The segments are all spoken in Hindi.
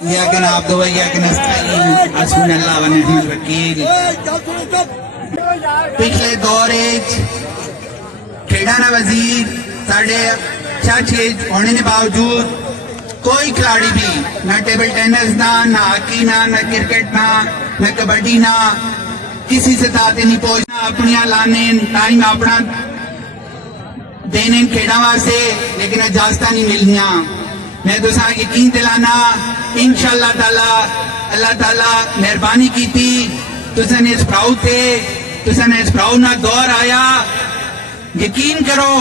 इय्याक नअब्दु व इय्याक नस्तईन हस्बुनल्लाह व निअमल वकील। पिछले दौरे खेड़ा ना वजीर साढ़े चाचे होने के बावजूद कोई खिलाड़ी भी ना टेबल टेनिस ना हॉकी ना क्रिकेट ना कबड्डी ना किसी से ताते नहीं पहुंचना अपनी लाने टाइम अपना देने खेड़ा वास्ते, लेकिन इजाजत नहीं मिलनिया। मैं तुसा यकीन दिलाना इंशाअल्लाह ताला अल्लाह ताला मेहरबानी की थी तुसने इस भराऊ थे तुसने इस भराऊ ना दौर आया। यकीन करो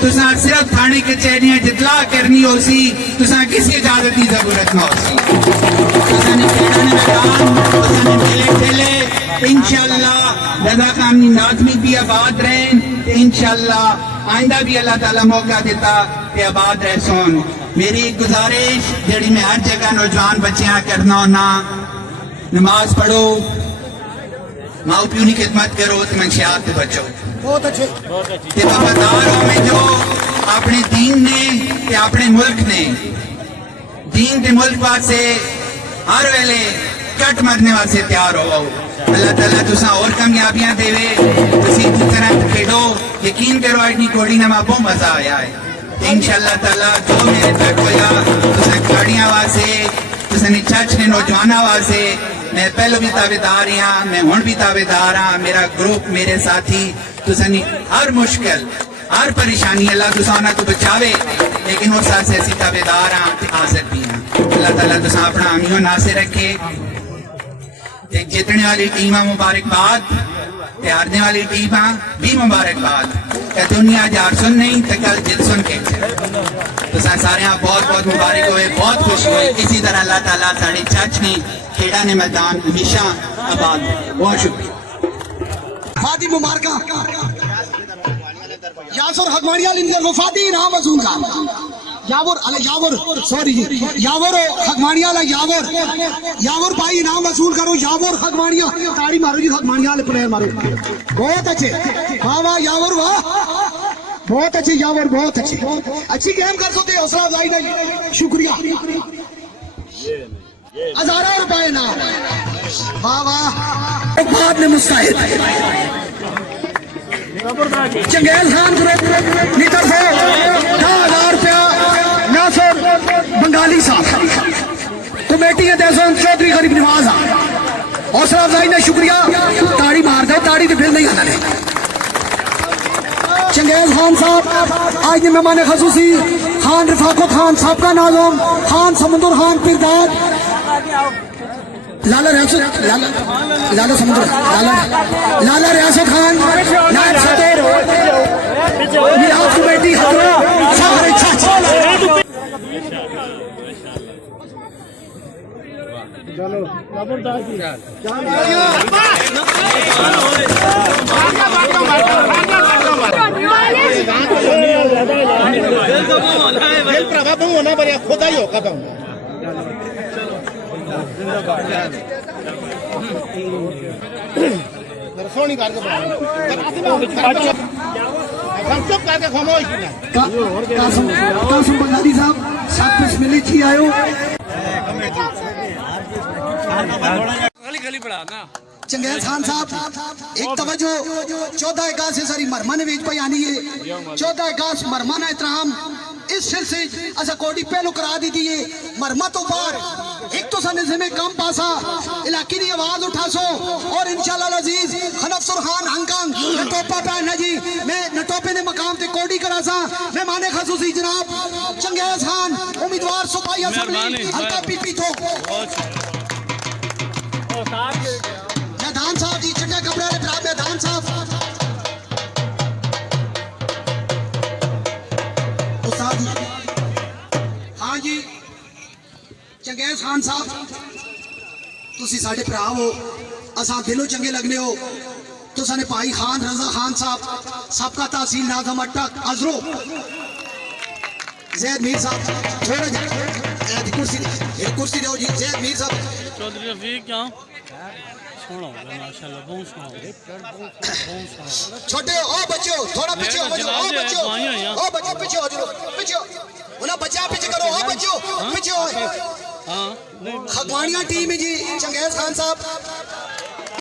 तुसा सिर्फ थाने कचहरियां जितला करनी हो सी तुसा किसी इजाजत की जरूरत ना हो सी। तुसने खेड़ा ने मैदान तुसने मेले ठेले इंशाअल्लाह रजा कामनी नाजमी भी आबाद रहे इंशाअल्लाह आइंदा भी अल्लाह ताला मौका देता ते आबाद रह सोन। मेरी गुजारिश जड़ी मैं हर जगह नौजवान बच्चियां करना होना, नमाज पढ़ो, माओ प्यो की खिदमत करो तो मंशियात से बचो। बहुत अच्छे वफादार हो में जो अपने दीन ने ते अपने मुल्क ने दीन के मुल्क वास्ते हर वेले कट मरने वास्ते तैयार हो। अल्लाह ताला तुसा और कामयाबियां देवे, तुसी इसी तरह खेडो। यकीन करो अजनी घोड़ी ने बहुत मजा आया है इंशाअल्लाह ताला जो मेरे तक होया तुसा खिलाड़ियां वास्ते तुसा चच ने नौजवाना वास्ते मैं पहले भी ताबेदार हाँ, मैं हुण भी ताबेदार हाँ। मेरा ग्रुप मेरे साथी तुसा हर मुश्किल हर परेशानी अल्लाह तुसा उन्हां तो बचावे, लेकिन उस वास्ते असीं ताबेदार हाँ ते हाज़िर भी हाँ। अल्लाह ताला तुसा अपना अमीओ नासिर रखे। जीतने वाली टीम मुबारकबाद, हारने वाली टीम भी मुबारकबाद। दुनिया जार सुन नहीं तो कल जिद सुन के तो सारे बहुत बहुत मुबारक हुए, बहुत खुश हुए। इसी तरह अल्लाह ताला साढ़े चच ने खेड़ा ने मैदान हमेशा आबाद। बहुत शुक्रिया। फादी मुबारक यासर हकमानिया लिंदर वफादी नाम वजून का यावर अले यावर सॉरी जी यावर हकमानिया ला यावर भाई नाम वसूल करो। यावर हकमानिया ताड़ी मारो जी, हकमानिया प्लेयर मारो। बहुत अच्छे, वाह वाह यावर वाह, बहुत अच्छे यावर, बहुत अच्छे, अच्छी गेम कर सकते। हौसला अफजाई ना, शुक्रिया। 1000 रुपए ना, वाह वाह। एक बात ने मुस्ताहिद चंगेज खान ग्रुप लीटर से 10,000 रुपया नासर बंगाली साहब कमेटी के देसन चौधरी गरीब नवाज हौसला अफजाई ने, शुक्रिया। ताड़ी मार दो, ताड़ी तो फिर नहीं आना है। चंगेज खान साहब आज के मेहमान खसूसी खान रफाको खान साहब का नाजम खान समुंदर खान पिरदाद लाला रियासत लाला समुद्र लाला रियासत खान नायब सदर कमेटी सारे खुदा ही होगा सोनी करके खामोश कासिम बंगाली साहब साथ मिली थी आयो चंगेज खान साहब एक तवज्जो 14 अगस्त से सारी मरमा ने पाई आनी है। 14 अगस्त मरमा ना एहतराम इस सिलसिले असा कोडी पहलो करा दी थी मरमा तो बाहर एक तो सने से में कम पासा इलाकी की आवाज उठा सो और इंशाल्लाह अजीज खनफसुर खान हंकांग नटोपा पैन है जी मैं नटोपे ने मकाम ते कोडी करा सा मैं माने खसूसी जनाब चंगेज खान उम्मीदवार सुपाई असेंबली हल्का पीपी तो मैदान साहब जी चिट्टा कपड़ा ले बराबर मैदान साहब उस्ताद हाँ जी चंगेज खान साहब तुसी साडे भरा हो असा दिलों चंगे लगने हो। तुसा ने भाई खान रजा खान साहब सबका तहसील नाजम अटक अजरो जैद मीर साहब थोड़ा कुर्सी दो जी जैद मीर साहब चौधरी रफीक क्या सोना होगा माशाल्लाह बहुत सोना छोटे ओ बच्चों थोड़ा पीछे हो जाओ ओ बच्चों पीछे हो जाओ पीछे उन्हें बच्चा पीछे करो ओ बच्चों पीछे हो हाँ नहीं खगवानिया टीम है जी चंगेज खान साहब